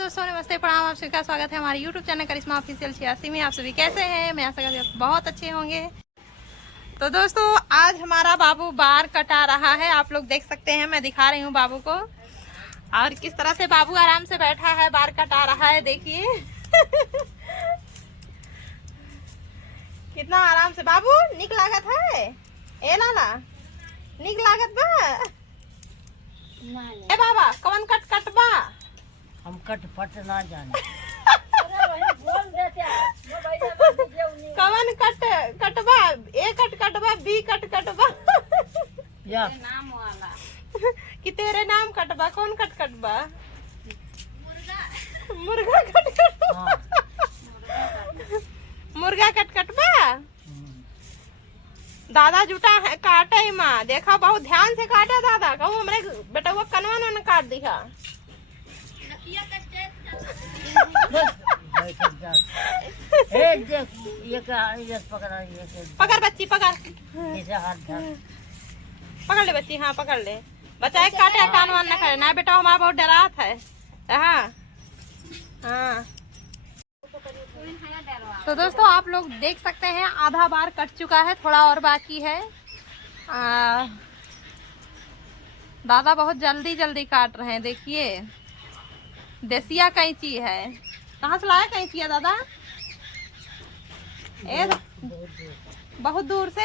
दोस्तों, नमस्ते, प्रणाम। आप सभी का स्वागत है हमारे YouTube चैनल करिश्मा ऑफिशियल 86 में। आप सभी कैसे हैं? मैं आशा करती हूँ बहुत अच्छे होंगे। तो दोस्तों, आज हमारा बाबू बाल कटा रहा है। आप लोग देख सकते हैं, मैं दिखा रही हूँ बाबू को और किस तरह से बाबू आराम से बैठा है, बाल कटा रहा है। देखिए कितना आराम से। बाबू निक लागत है ए लाला, निक लागत बा ए बाबा, कवन कट कटबा? हम कट पट ना जाने। कवन कट कटबा? ए कट कटबा, बी कट कटबा या नाम वाला कि तेरे नाम कटबा? कौन कट कटबा? मुर्गा कट कटबा। मुर्गा कट कटबा। दादा जुटा है काटे माँ, देखा बहुत ध्यान से काटा दादा। कहूँ हमारे बेटा वो कनवा न काट दिया। ये पकड़ा, ये पकड़ बच्ची, पकड़ जैसे हाथ धर। पकड़ ले बच्ची, हाँ पकड़ ले। बच्चा एक काटे कान वान न करे ना बेटा, हमारा बहुत डरात है। हाँ हाँ। तो दोस्तों, आप लोग देख सकते हैं आधा बार कट चुका है, थोड़ा और बाकी है। दादा बहुत जल्दी जल्दी काट रहे हैं। देखिए, देसिया कैंची है। कहाँ से लाया कैंची है दादा? बहुत दूर से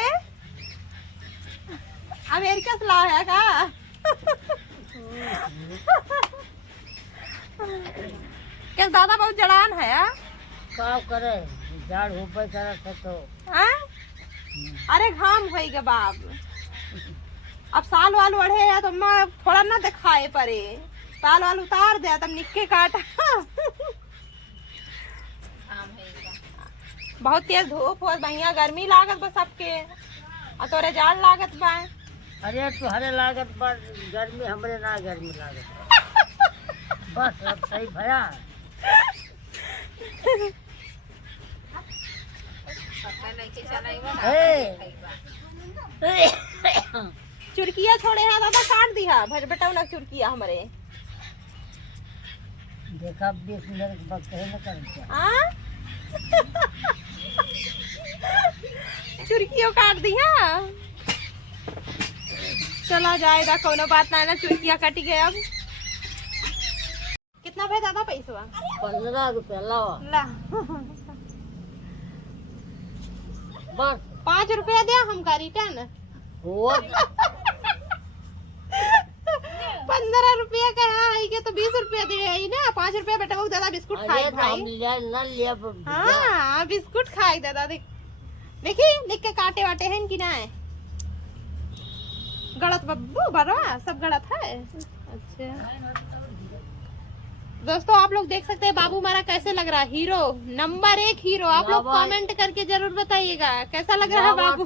अमेरिका से लाया है का? क्या दादा बहुत जड़ान है? का करे झाड़ ऊपर करे तो अरे घाम होई गे बाप। अब साल वाल बढ़े है तो मैं थोड़ा ना दिखाए परे। साल वाल उतार दे तब निक्के काटा। बहुत तेज धूप हो, बढ़िया गर्मी लागत बा सबके, और तोरे जाड़ लागत बा। अरे तो हरे लागत पर गर्मी हमरे ना गर्मी लागत। बस अब सही भया। चुरकिया छोड़े है दादा, काट दिया भर बेटा ना चुरकिया हमारे। देखा 20 मिनट के वक्त है ना कर। चुरकियों काट दिया। चला जाएगा, कोनो बात ना, चुरकिया कटी गए। अब कितना भाई दादा पैसा? 15 रुपया लावा। ला बस 5 रुपया दे हमका रिटर्न। 15 रुपया का है कि तो 20 रुपया दे आई ना। 5 रुपया बेटा बहुत ज्यादा। बिस्कुट खाए भाई। हाँ बिस्कुट खाए दादा। देखी देख के काटे वाटे हैं कि ना है? गलत बब्बू बड़ा सब गलत है। अच्छा दोस्तों, आप लोग देख सकते हैं बाबू हमारा कैसे लग रहा है। Hero number 1 hero. आप लोग कमेंट करके जरूर बताइएगा कैसा लग रहा है बाबू।